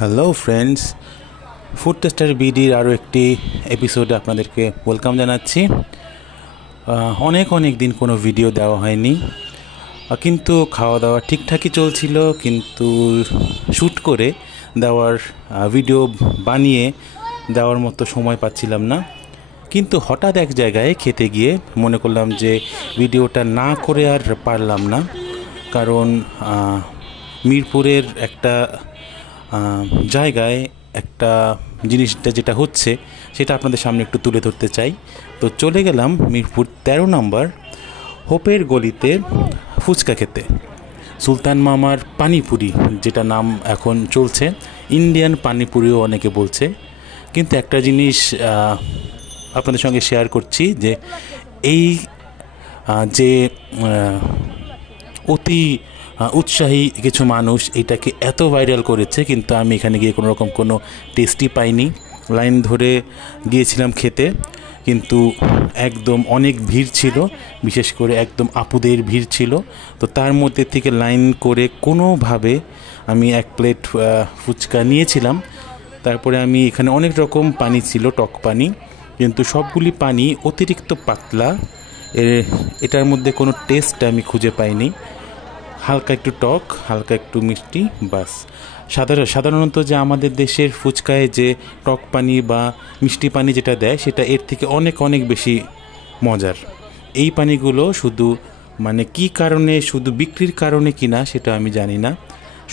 Hello friends, food tester বিডির আরও একটি এপিসোডে আপনাদেরকে ওয়েলকাম জানাচ্ছি। অনেক দিন কোনো ভিডিও দেওয়া হয়নি, কিন্তু খাওয়া দাওয়া ঠিকঠাকই চলছিল, কিন্তু শ্যুট করে দেওয়ার ভিডিও বানিয়ে দেওয়ার মতো সময় পাচ্ছিলাম না। কিন্তু হঠাৎ এক জায়গায় খেতে গিয়ে মনে করলাম যে ভিডিওটা না করে আর পারলাম না, কারণ মিরপুরের একটা জায়গায় একটা জিনিসটা যেটা হচ্ছে সেটা আপনাদের সামনে একটু তুলে ধরতে চাই। তো চলে গেলাম মিরপুর 13 নম্বর হোপের গলিতে ফুচকা খেতে। সুলতান মামার পানিপুরি, যেটা নাম এখন চলছে, ইন্ডিয়ান পানিপুরিও অনেকে বলছে। কিন্তু একটা জিনিস আপনাদের সঙ্গে শেয়ার করছি যে এই যে অতি উৎসাহী কিছু মানুষ এটাকে এত ভাইরাল করেছে, কিন্তু আমি এখানে গিয়ে কোনো রকম কোনো টেস্টই পাইনি। লাইন ধরে গিয়েছিলাম খেতে, কিন্তু একদম অনেক ভিড় ছিল, বিশেষ করে একদম আপুদের ভিড় ছিল। তো তার মধ্যে থেকে লাইন করে কোনোভাবে আমি এক প্লেট ফুচকা নিয়েছিলাম। তারপরে আমি এখানে অনেক রকম পানি ছিল, টক পানি, কিন্তু সবগুলি পানি অতিরিক্ত পাতলা, এটার মধ্যে কোনো টেস্ট আমি খুঁজে পাইনি। হালকা একটু টক, হালকা একটু মিষ্টি, বাস। সাধারণত যে আমাদের দেশের ফুচকায় যে টক পানি বা মিষ্টি পানি যেটা দেয়, সেটা এর থেকে অনেক বেশি মজার। এই পানিগুলো শুধু কী কারণে, শুধু বিক্রির কারণে কিনা সেটা আমি জানি না,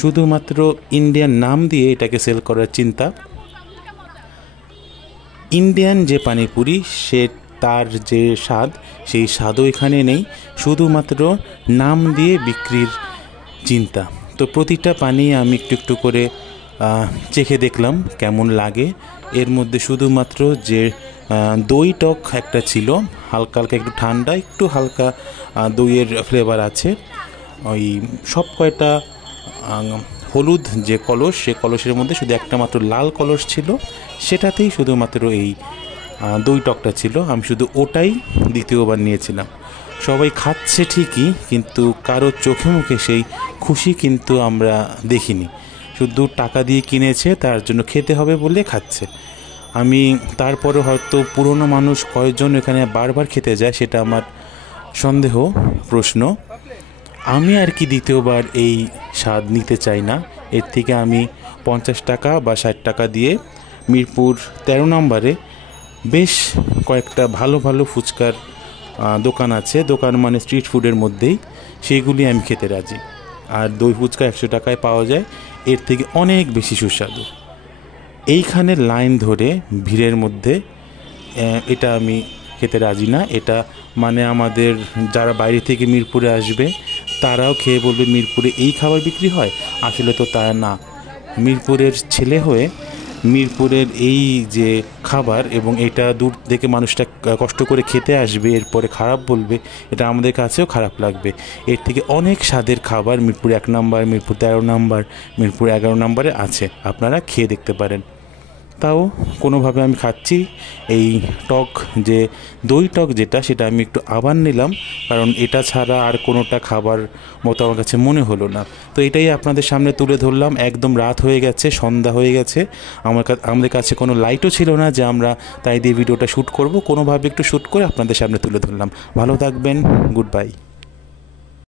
শুধুমাত্র ইন্ডিয়ান নাম দিয়ে এটাকে সেল করার চিন্তা। ইন্ডিয়ান যে পানিপুরি, তার যে স্বাদ, সেই স্বাদও এখানে নেই, শুধুমাত্র নাম দিয়ে বিক্রির চিন্তা। তো প্রতিটা পানি আমি একটু করে চেখে দেখলাম কেমন লাগে। এর মধ্যে শুধুমাত্র যে দই টক একটা ছিল, হালকা একটু ঠান্ডা, একটু হালকা দইয়ের ফ্লেভার আছে। ওই সব কয়টা হলুদ যে কলস, সে কলসের মধ্যে শুধু একটা মাত্র লাল কলস ছিল, সেটাতেই শুধুমাত্র এই দই টকটা ছিল। আমি শুধু ওটাই দ্বিতীয়বার নিয়েছিলাম। সবাই খাচ্ছে ঠিকই, কিন্তু কারো চোখে মুখে সেই খুশি কিন্তু আমরা দেখিনি। শুধু টাকা দিয়ে কিনেছে, তার জন্য খেতে হবে বলে খাচ্ছে। আমি তারপরে হয়তো পুরনো মানুষ কয়েকজন এখানে বারবার খেতে যায়, সেটা আমার সন্দেহ, প্রশ্ন। আমি আর কি দ্বিতীয়বার এই স্বাদ নিতে চাই না। এর থেকে আমি 50 টাকা বা 60 টাকা দিয়ে মিরপুর 13 নম্বরে বেশ কয়েকটা ভালো ফুচকার দোকান আছে, দোকান মানে স্ট্রিট ফুডের মধ্যেই, সেইগুলি আমি খেতে রাজি। আর দই ফুচকা 100 টাকায় পাওয়া যায়, এর থেকে অনেক বেশি সুস্বাদু। এইখানে লাইন ধরে ভিড়ের মধ্যে এটা আমি খেতে রাজি না। এটা মানে আমাদের যারা বাইরে থেকে মিরপুরে আসবে তারাও খেয়ে বলবে মিরপুরে এই খাবার বিক্রি হয়। আসলে তো তা না। মিরপুরের ছেলে হয়ে মিরপুরের এই যে খাবার, এবং এটা দূর থেকে মানুষটা কষ্ট করে খেতে আসবে, এরপরে খারাপ বলবে, এটা আমাদের কাছেও খারাপ লাগবে। এর থেকে অনেক স্বাদের খাবার মিরপুর 1 নম্বর, মিরপুর 13 নম্বর, মিরপুর 11 নম্বরে আছে, আপনারা খেয়ে দেখতে পারেন। তাও কোনোভাবে আমি খাচ্ছি এই টক, যে দই টক যেটা, সেটা আমি একটু আবার নিলাম, কারণ এটা ছাড়া আর কোনোটা খাবার মতো আমার কাছে মনে হলো না। তো এটাই আপনাদের সামনে তুলে ধরলাম। একদম রাত হয়ে গেছে, সন্ধ্যা হয়ে গেছে, আমাদের কাছে কোনো লাইটও ছিল না যে আমরা তাই দিয়ে ভিডিওটা শ্যুট করব। কোনোভাবে একটু শ্যুট করে আপনাদের সামনে তুলে ধরলাম। ভালো থাকবেন, গুড বাই।